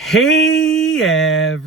Hey everybody,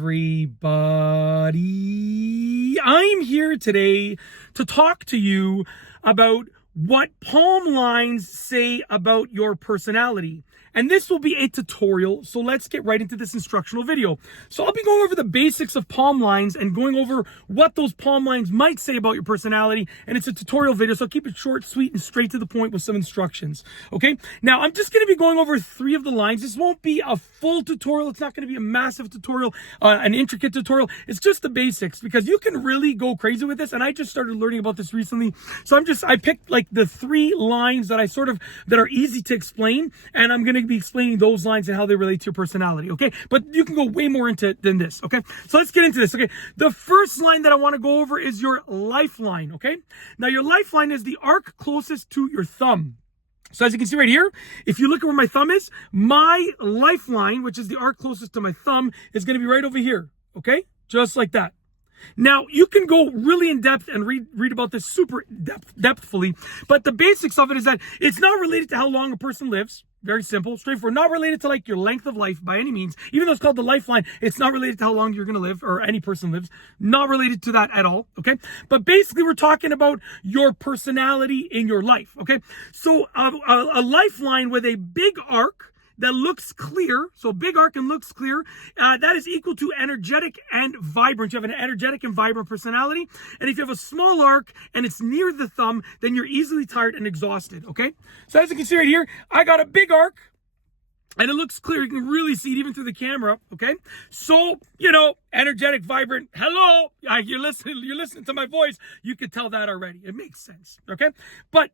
I'm here today to talk to you about what palm lines say about your personality. And this will be a tutorial, so let's get right into this instructional video. So I'll be going over the basics of palm lines and going over what those palm lines might say about your personality. And it's a tutorial video, so I'll keep it short, sweet, and straight to the point with some instructions. Okay? Now, I'm just going to be going over 3 of the lines. This won't be a full tutorial. It's not going to be a massive tutorial, an intricate tutorial. It's just the basics, because you can really go crazy with this. And I just started learning about this recently. So I picked like the 3 lines that that are easy to explain. And I'm going to be explaining those lines and how they relate to your personality, okay? But you can go way more into it than this, okay? So let's get into this, okay? The first line that I want to go over is your lifeline, okay? Now, your lifeline is the arc closest to your thumb. So as you can see right here, if you look at where my thumb is, my lifeline, which is the arc closest to my thumb, is going to be right over here, okay? Just like that. Now, you can go really in depth and read about this super depthfully, but the basics of it is that it's not related to how long a person lives. Very simple, straightforward, not related to like your length of life by any means. Even though it's called the lifeline, it's not related to how long you're going to live or any person lives. Not related to that at all, okay? But basically, we're talking about your personality in your life, okay? So a lifeline with a big arc that looks clear, so big arc and looks clear, that is equal to energetic and vibrant. You have an energetic and vibrant personality. And if you have a small arc and it's near the thumb, then you're easily tired and exhausted, okay? So as you can see right here, I got a big arc and it looks clear. You can really see it even through the camera, okay? So, energetic, vibrant. Hello, you're listening to my voice. You can tell that already. It makes sense, okay? But,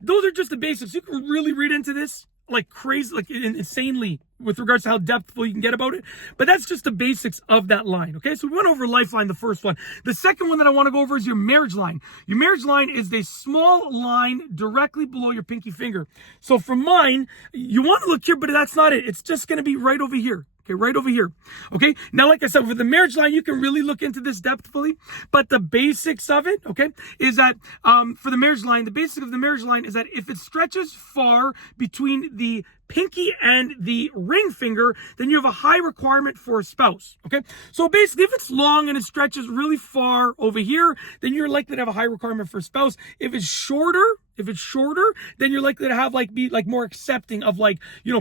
those are just the basics. You can really read into this like crazy, like insanely with regards to how depthful you can get about it. But that's just the basics of that line, okay? So we went over lifeline, the first one. The second one that I want to go over is your marriage line. Your marriage line is a small line directly below your pinky finger. So for mine, you want to look here, but that's not it. It's just going to be right over here. Okay, right over here. Okay, now like I said, with the marriage line, you can really look into this depthfully, but the basics of it, okay, is that for the marriage line, the basic of the marriage line is that if it stretches far between the pinky and the ring finger, then you have a high requirement for a spouse, okay? So basically, if it's long and it stretches really far over here, then you're likely to have a high requirement for a spouse. If it's shorter, then you're likely to have be more accepting of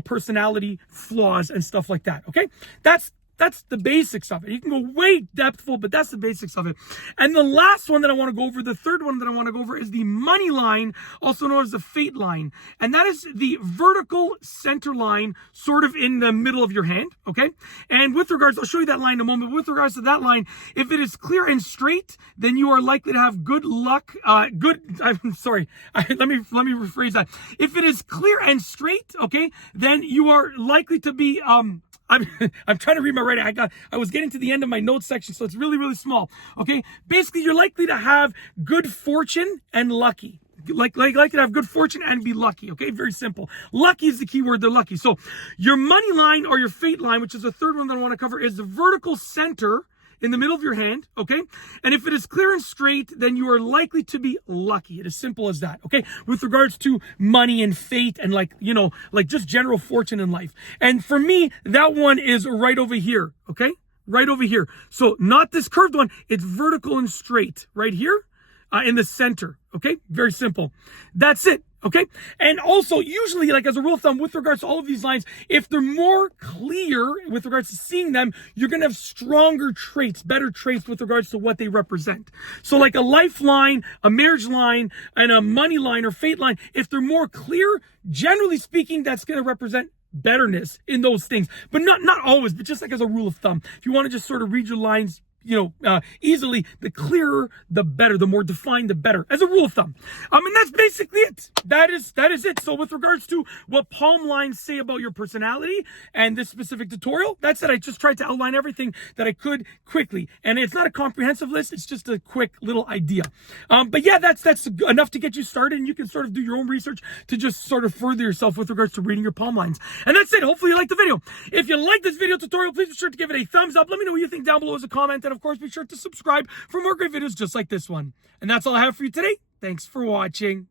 personality flaws and stuff like that, okay? That's the basics of it. You can go way depthful, but that's the basics of it. And the last one that I want to go over, the third one that I want to go over, is the money line, also known as the fate line. And that is the vertical center line sort of in the middle of your hand, okay? And with regards, I'll show you that line in a moment. With regards to that line, if it is clear and straight, then you are likely to have good luck. Let me rephrase that. If it is clear and straight, okay, then you are likely to be, I'm trying to read my writing. I was getting to the end of my notes section, so it's really, really small. Okay, basically, you're likely to have good fortune and lucky. Like to have good fortune and be lucky. Okay, very simple. Lucky is the key word. They're lucky. So your money line or your fate line, which is the third one that I want to cover, is the vertical center in the middle of your hand, okay? And if it is clear and straight, then you are likely to be lucky. It is simple as that, okay? With regards to money and fate and just general fortune in life. And for me, that one is right over here, okay? Right over here. So not this curved one, it's vertical and straight right here in the center, okay? Very simple. That's it. Okay. And also, usually, as a rule of thumb, with regards to all of these lines, if they're more clear with regards to seeing them, you're going to have stronger traits, better traits with regards to what they represent. So like a lifeline, a marriage line, and a money line or fate line, if they're more clear, generally speaking, that's going to represent betterness in those things. But not always, but just as a rule of thumb. If you want to just sort of read your lines easily, the clearer, the better, the more defined, the better, as a rule of thumb. And that's basically it. That is it. So with regards to what palm lines say about your personality and this specific tutorial, that's it. I just tried to outline everything that I could quickly. And it's not a comprehensive list. It's just a quick little idea. But yeah, that's enough to get you started. And you can sort of do your own research to just sort of further yourself with regards to reading your palm lines. And that's it. Hopefully you liked the video. If you like this video tutorial, please be sure to give it a thumbs up. Let me know what you think down below as a comment. And of course, be sure to subscribe for more great videos just like this one. And that's all I have for you today. Thanks for watching.